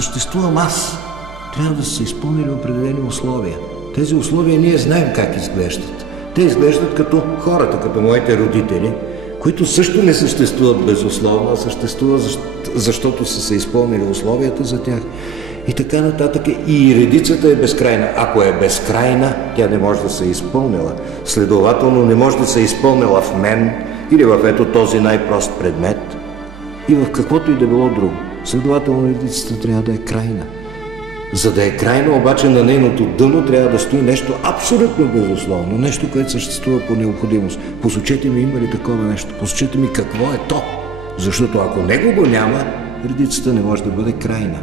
съществувам аз, трябва да са изпълнили определени условия. Тези условия ние знаем как изглеждат. Те изглеждат като хората, като моите родители, които също не съществуват безусловно, а съществуват, защото са се изпълнили условията за тях. И така нататък. И редицата е безкрайна. Ако е безкрайна, тя не може да се изпълнила. Следователно не може да се изпълнила в мен или в ето този най-прост предмет и в каквото и да било друго. Следователно редицата трябва да е крайна. За да е крайна, обаче на нейното дъно трябва да стои нещо абсолютно безусловно, нещо, което съществува по необходимост. Посочете ми има ли такова нещо, посочете ми какво е то, защото ако него го няма, редицата не може да бъде крайна.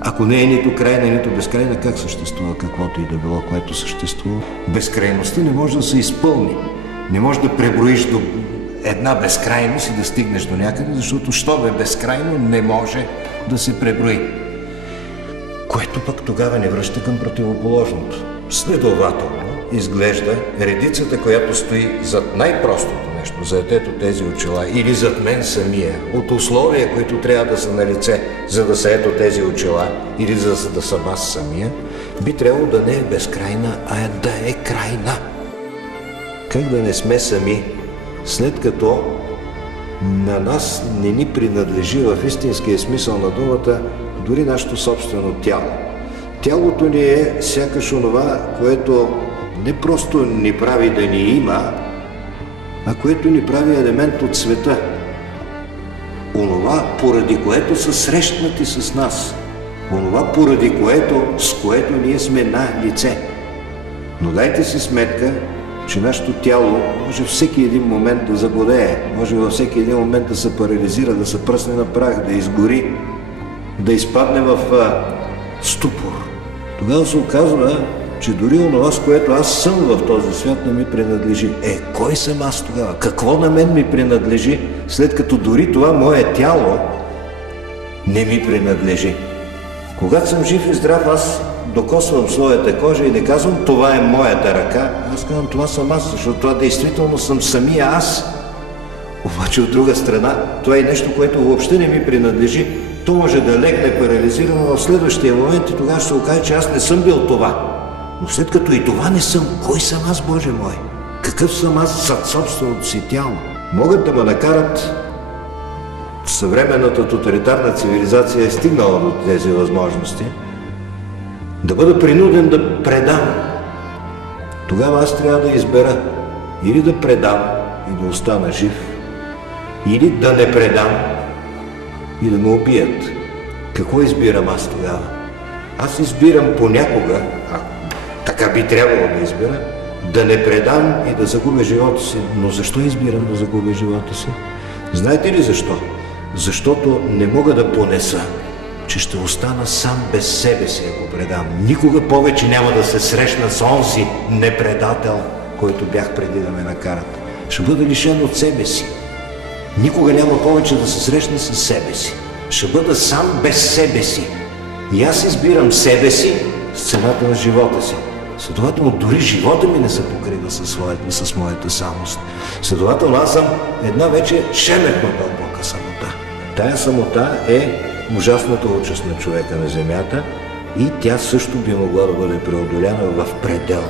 Ако не е нито крайна, нито безкрайна, как съществува каквото и да било, което съществува? Безкрайността не може да се изпълни. Не може да преброиш до една безкрайност и да стигнеш до някъде, защото щом е безкрайно, не може да се преброи. Което пък тогава не връща към противоположното. Следователно, изглежда редицата, която стои зад най-простото нещо, зад ето тези очила или зад мен самия, от условия, които трябва да са на лице, за да са ето тези очила или за да съм аз самия, би трябвало да не е безкрайна, а да е крайна. Как да не сме сами, след като на нас не ни принадлежи в истинския смисъл на думата дори нашето собствено тяло. Тялото ни е сякаш онова, което не просто ни прави да ни има, а което ни прави елемент от света. Онова, поради което са срещнати с нас. Онова, поради което, с което ние сме на лице. Но дайте си сметка, че нашето тяло може всеки един момент да заболее, може във всеки един момент да се парализира, да се пръсне на прах, да изгори, да изпадне в ступор. Тогава се оказва, че дори онова, с което аз съм в този свят, не ми принадлежи. Кой съм аз тогава? Какво на мен ми принадлежи, след като дори това мое тяло не ми принадлежи? Когато съм жив и здрав, аз докосвам своята кожа и не казвам, това е моята ръка. Аз казвам, това съм аз, защото това действително съм самия аз. Обаче от друга страна, това е нещо, което въобще не ми принадлежи. То може да легне парализирано в следващия момент и тогава ще се окаже, че аз не съм бил това. Но след като и това не съм, кой съм аз, Боже мой? Какъв съм аз зад собственото си тяло? Могат да ме накарат, съвременната тоталитарна цивилизация е стигнала до тези възможности, да бъда принуден да предам. Тогава аз трябва да избера или да предам и да остана жив, или да не предам и да ме убият. Какво избирам аз тогава? Аз избирам понякога, така би трябвало да избера, да не предам и да загубя живота си. Но защо избирам да загубя живота си? Знаете ли защо? Защото не мога да понеса, че ще остана сам без себе си, ако предам. Никога повече няма да се срещна с онзи непредател, който бях преди да ме накарат. Ще бъда лишен от себе си. Никога няма повече да се срещна с себе си. Ще бъда сам без себе си. И аз избирам себе си с цената на живота си. Следователно, дори живота ми не се покрива с моята самост. Следователно, аз съм една вече шеметно дълбока самота. Тая самота е ужасната участ на човека на земята и тя също би могла да бъде преодоляна в предел.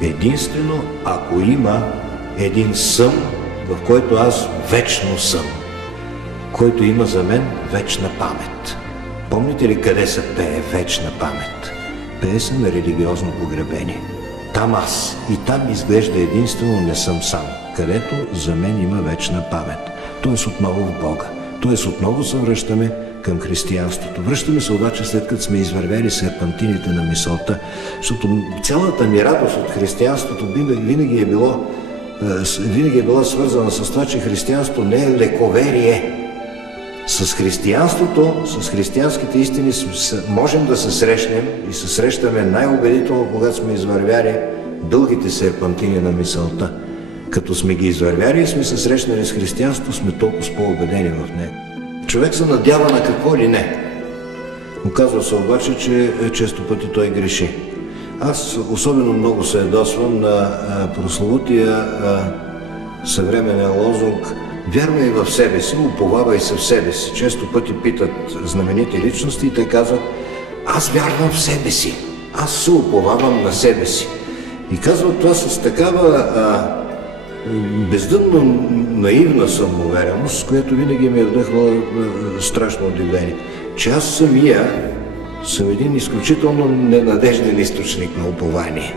Единствено, ако има един сън, в който аз вечно съм, който има за мен вечна памет. Помните ли къде се пее вечна памет? Пее се на религиозно погребение. Там аз и там изглежда единствено не съм сам, където за мен има вечна памет. Тоест отново в Бога. Тоест отново се връщаме към християнството. Връщаме се обаче след като сме извървяли серпантините на мисълта, защото цялата ми радост от християнството винаги е била свързана с това, че християнство не е лековерие. С християнството, с християнските истини можем да се срещнем и се срещаме най-убедително, когато сме извървяли дългите серпантини на мисълта. Като сме ги извървяли и сме се срещнали с християнството, сме толкова по-убедени в него. Човек се надява на какво ли не. Оказва се обаче, че често пъти той греши. Аз особено много се ядосвам на прословутия съвременен лозунг вярвай в себе си, уповавай се в себе си. Често пъти питат знаменити личности и те казват: аз вярвам в себе си, аз се уповавам на себе си. И казват това с такава бездънно наивна самоувереност, която винаги ми е вдъхвала страшно удивление. Че аз самия съм един изключително ненадежден източник на упование.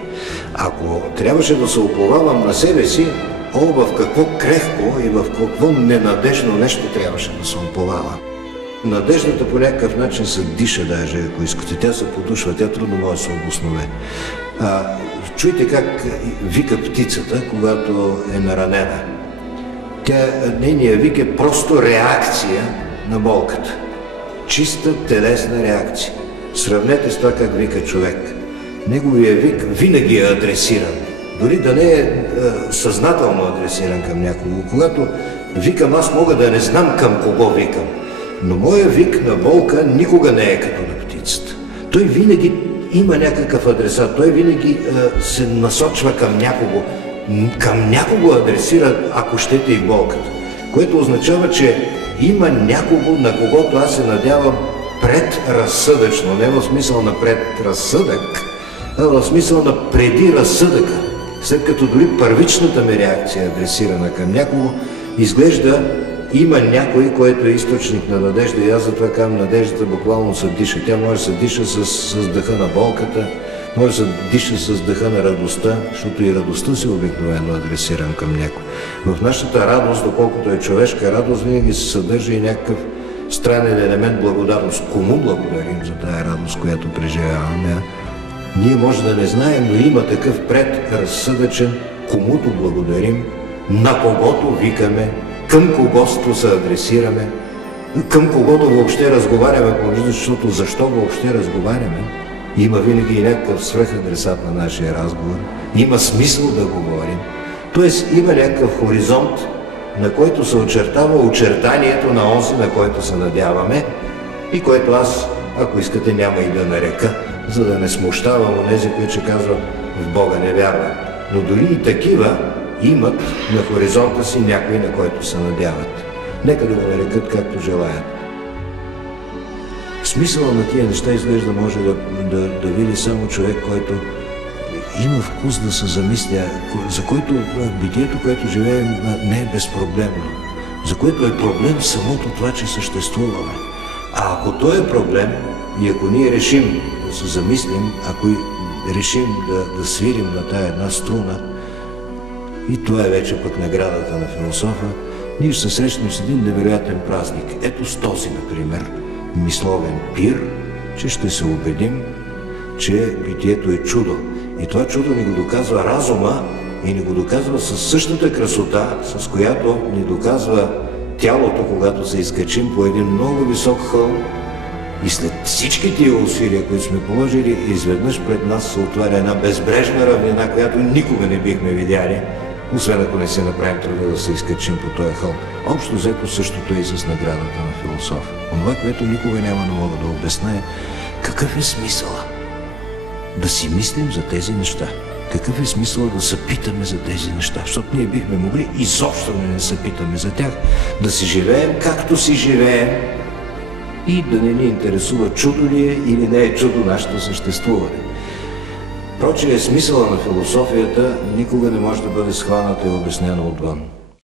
Ако трябваше да се уповавам на себе си, в какво крехко и в какво ненадежно нещо трябваше да се уповавам. Надеждата по някакъв начин се диша даже, ако искате. Тя се подушва, тя трудно може да се обоснове. Чуйте как вика птицата, когато е наранена. Нейният вик е просто реакция на болката. Чиста телесна реакция. Сравнете с това как вика човек. Неговия вик винаги е адресиран. Дори да не е съзнателно адресиран към някого. Когато викам, аз мога да не знам към кого викам. Но моят вик на болка никога не е като на птицата. Той винаги има някакъв адресат. Той винаги се насочва към някого. Към някого адресира, ако щете, и болката. Което означава, че има някого, на когото аз се надявам предразсъдъчно. Не в смисъл на предразсъдък, а в смисъл на преди разсъдъка. След като дори първичната ми реакция е адресирана към някого, изглежда има някой, който е източник на надежда, и аз затова казвам, надеждата буквално се диша. Тя може да се диша с дъха на болката, може да се диша с дъха на радостта, защото и радостта се обикновено адресирам към някой. В нашата радост, доколкото е човешка радост, винаги се съдържа и някакъв странен елемент благодарност. Кому благодарим за тая радост, която преживяваме? Ние може да не знаем, но има такъв предразсъдъчен, комуто благодарим, на когото викаме, към когото се адресираме, към когото въобще разговаряме, защото защо въобще разговаряме? Има винаги и някакъв свръхадресат на нашия разговор, има смисъл да говорим, т.е. има някакъв хоризонт, на който се очертава очертанието на онзи, на който се надяваме и който аз, ако искате, няма и да нарека, за да не смущавам онези, които ще казват: в Бога не вярвам. Но дори и такива имат на хоризонта си някой, на който се надяват. Нека да го нарекат както желаят. Смисъла на тия неща изглежда може да види само човек, който има вкус да се замисля, за който битието, което живеем, не е безпроблемно, за което е проблем самото това, че съществуваме. А ако то е проблем и ако ние решим да се замислим, ако решим да свирим на тая една струна, и това е вече пък наградата на философа, ние ще се срещнем с един невероятен празник. Ето с този, например, мисловен пир, че ще се убедим, че битието е чудо. И това чудо ни го доказва разума и ни го доказва със същата красота, с която ни доказва тялото, когато се изкачим по един много висок хълм и след всички тия усилия, които сме положили, изведнъж пред нас се отваря една безбрежна равнина, която никога не бихме видяли, освен ако не се направим труда да се изкачим по този хълм. Общо взето същото и с наградата на философа. Онова, което никога няма да мога да обясня, е какъв е смисъла да си мислим за тези неща. Какъв е смисъл да се питаме за тези неща? Защото ние бихме могли изобщо да не се питаме за тях, да си живеем както си живеем и да не ни интересува чудо ли е или не е чудо нашето съществуване. Впрочем, смисъла на философията никога не може да бъде схваната и обяснена отвън.